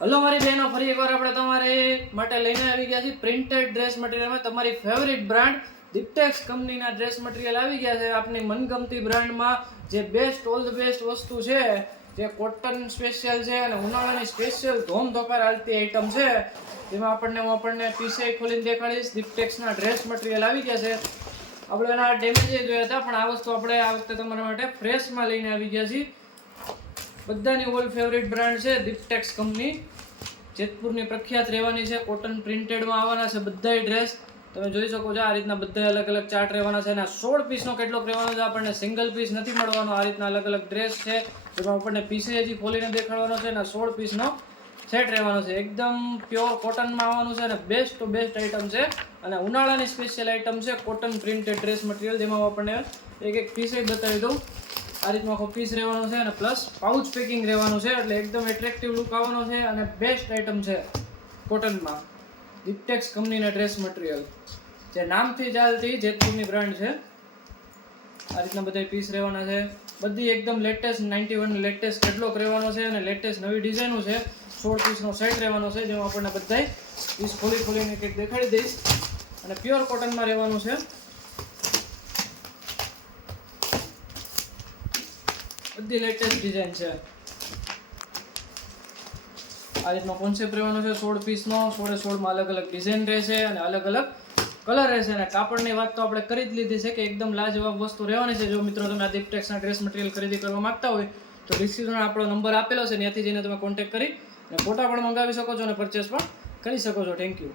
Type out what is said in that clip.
Hello મારી બહેનો, ફરી એકવાર આપણે તમારે માટે લઈને આવી ગયા છીએ પ્રિન્ટેડ ડ્રેસ મટીરિયલમાં તમારી ફેવરિટ બ્રાન્ડ દિપ્ટેક્સ કંપનીના ડ્રેસ મટીરિયલ આવી ગયા છે. આપની મનગમતી બ્રાન્ડમાં જે બેસ્ટ ઓલ ધ બેસ્ટ વસ્તુ છે, જે કોટન સ્પેશિયલ છે અને ઉનાળાની સ્પેશિયલ ધોમધોકાર હાલતી આઈટમ છે, જેમાં હું આપણને પીસે ખોલીને દેખાડીશ. દિપ્ટેક્સના ડ્રેસ મટીરિયલ આવી ગયા છે. આપણે એના ડેમેજ જોયા હતા, પણ આ વસ્તુ આપણે આ વખતે તમારા માટે ફ્રેશમાં લઈને આવી ગયા છીએ. બધાની ઓલ ફેવરિટ બ્રાન્ડ છે દિપ્ટેક્સ કંપની, જેતપુરની પ્રખ્યાત રહેવાની છે. કોટન પ્રિન્ટેડમાં આવવાના છે બધાય ડ્રેસ. તમે જોઈ શકો છો આ રીતના બધા અલગ અલગ ચાર્ટ રહેવાના છે અને 16 પીસનો કેટલોક રહેવાનો છે. આપણને સિંગલ પીસ નથી મળવાનો. આ રીતના અલગ અલગ ડ્રેસ છે, જેમાં આપણને પીસે હજી ખોલીને દેખાડવાનો છે અને 16 પીસનો સેટ રહેવાનો છે. એકદમ પ્યોર કોટનમાં આવવાનું છે અને બેસ્ટ ટુ બેસ્ટ આઈટમ છે અને ઉનાળાની સ્પેશિયલ આઈટમ છે કોટન પ્રિન્ટેડ ડ્રેસ મટીરિયલ, જેમાં આપણને એક પીસ બતાવી દઉં. આ રીતનો આખો પીસ રહેવાનો છે અને પ્લસ પાઉચ પેકિંગ રહેવાનું છે, એટલે એકદમ એટ્રેક્ટિવ લુક આવવાનો છે અને બેસ્ટ આઈટમ છે કોટનમાં. દિપ્ટેક્સ કંપનીના ડ્રેસ મટીરિયલ જે નામથી ચાલતી જેતપુરની બ્રાન્ડ છે. આ રીતના બધા પીસ રહેવાના છે. બધી એકદમ લેટેસ્ટ 91 લેટેસ્ટ કેટલોક રહેવાનો છે અને લેટેસ્ટ નવી ડિઝાઇનો છે. 16 પીસનો સેટ રહેવાનો છે, જેમાં આપણને બધાય પીસ ખોલીને કંઈક દેખાડી દઈશ અને પ્યોર કોટનમાં રહેવાનું છે. બધી લેટેસ્ટ ડિઝાઇન છે. આ રીતનો કોન્સેપ્ટ રહેવાનો છે 16 પીસનો. 16માં અલગ અલગ ડિઝાઇન રહેશે અને અલગ અલગ કલર રહેશે. અને કાપડની વાત તો આપણે કરી જ લીધી છે કે એકદમ લાજવાબ વસ્તુ રહેવાની છે. જો મિત્રો તમે આ દિપ્ટેક્સના ડ્રેસ મટીરિયલ ખરીદી કરવા માંગતા હોય તો ડિસ્ક્રિપ્શનમાં આપણો નંબર આપેલો છે, ત્યાંથી જઈને તમે કોન્ટેક્ટ કરી અને ફોટા પણ મંગાવી શકો છો અને પરચેસ પણ કરી શકો છો. Thank you.